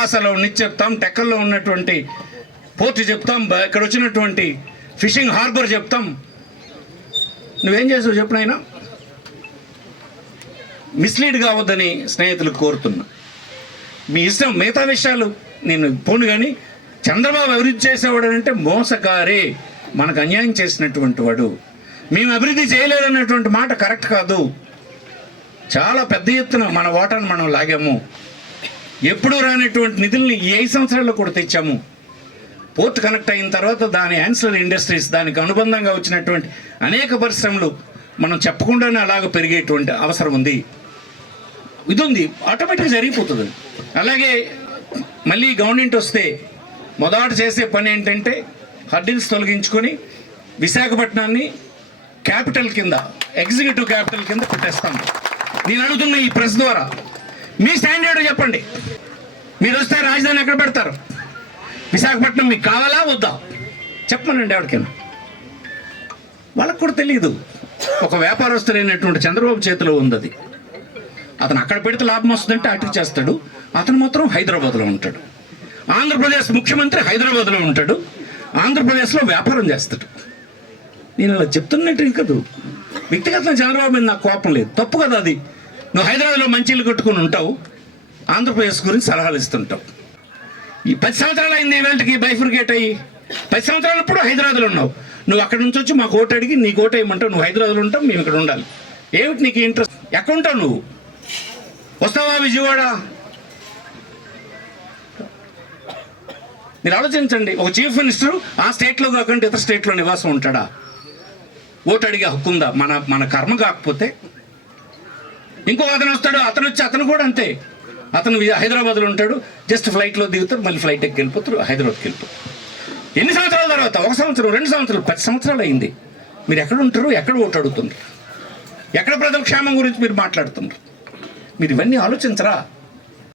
పలాసలో చెప్తాం టెక్కల్లో ఉన్నటువంటి పోర్టు చెప్తాం ఇక్కడ వచ్చినటువంటి ఫిషింగ్ హార్బర్ చెప్తాం. నువ్వేం చేసావు చెప్పు మిస్లీడ్ కావద్దని స్నేహితులు కోరుతున్నా. మీ ఇష్టం మిగతా విషయాలు నేను పోను కానీ చంద్రబాబు అభివృద్ధి చేసేవాడు అంటే మోసకారే మనకు అన్యాయం చేసినటువంటి వాడు. మేము అభివృద్ధి చేయలేదన్నటువంటి మాట కరెక్ట్ కాదు. చాలా పెద్ద ఎత్తున మన ఓటాను మనం లాగాము. ఎప్పుడూ రానటువంటి నిధుల్ని ఏ సంవత్సరాల్లో కూడా తెచ్చాము? పోర్ట్ కనెక్ట్ అయిన తర్వాత దాని యాన్సర్ ఇండస్ట్రీస్ దానికి అనుబంధంగా వచ్చినటువంటి అనేక పరిశ్రమలు మనం చెప్పకుండానే అలాగ పెరిగేటువంటి అవసరం ఉంది. ఇది ఉంది ఆటోమేటిక్గా జరిగిపోతుంది. అలాగే మళ్ళీ గవర్నమెంట్ వస్తే మొదట చేసే పని ఏంటంటే హర్డిల్స్ తొలగించుకొని విశాఖపట్నాన్ని క్యాపిటల్ కింద ఎగ్జిక్యూటివ్ క్యాపిటల్ కింద పెట్టేస్తాం. నేను అడుగుతున్న ఈ ప్రెస్ ద్వారా మీ స్టాండర్డ్ చెప్పండి. మీరు వస్తే రాజధాని ఎక్కడ పెడతారు? విశాఖపట్నం మీకు కావాలా వద్దా? చెప్పమనండి ఎవరికైనా. వాళ్ళకు కూడా తెలియదు ఒక వ్యాపారస్తులైనటువంటి చంద్రబాబు చేతిలో ఉంది అది. అతను అక్కడ పెడితే లాభం వస్తుందంటే అటు చేస్తాడు. అతను మాత్రం హైదరాబాద్లో ఉంటాడు. ఆంధ్రప్రదేశ్ ముఖ్యమంత్రి హైదరాబాద్లో ఉంటాడు. ఆంధ్రప్రదేశ్లో వ్యాపారం చేస్తాడు. నేను అలా చెప్తున్నట్టు కాదు. వ్యక్తిగతంగా చంద్రబాబు మీద నాకు కోపం లేదు. తప్పు కదా అది. నువ్వు హైదరాబాద్లో మంచి కట్టుకుని ఉంటావు ఆంధ్రప్రదేశ్ గురించి సలహాలు ఇస్తుంటావు. ఈ పది సంవత్సరాలు అయింది ఈవేళకి బైఫర్గేట్ అయ్యి. పది సంవత్సరాలు ఇప్పుడు హైదరాబాద్లో ఉన్నావు. నువ్వు అక్కడ నుంచి వచ్చి మాకు ఓటు అడిగి నీకు ఓటు వేయమంటావు నువ్వు హైదరాబాద్లో ఉంటావు మేము ఇక్కడ ఉండాలి. ఏమిటి నీకు ఇంట్రెస్ట్ ఎక్కడ ఉంటావు నువ్వు? వస్తావా విజయవాడ? మీరు ఆలోచించండి ఒక చీఫ్ మినిస్టర్ ఆ స్టేట్లో కాకుండా ఇతర స్టేట్లో నివాసం ఉంటాడా? ఓటు అడిగే హక్కు ఉందా? మన మన కర్మ కాకపోతే ఇంకో అతను వస్తాడు అతను వచ్చి అతను కూడా అంతే. అతను హైదరాబాద్లో ఉంటాడు జస్ట్ ఫ్లైట్లో దిగుతారు మళ్ళీ ఫ్లైట్ ఎక్కి వెళ్ళిపోతారు హైదరాబాద్కి వెళ్ళిపోతారు ఎన్ని సంవత్సరాల తర్వాత? ఒక సంవత్సరం రెండు సంవత్సరాలు పది సంవత్సరాలు అయింది. మీరు ఎక్కడ ఉంటారు? ఎక్కడ ఓటు అడుగుతున్నారు? ఎక్కడ ప్రజల క్షేమం గురించి మీరు మాట్లాడుతున్నారు? మీరు ఇవన్నీ ఆలోచించరా?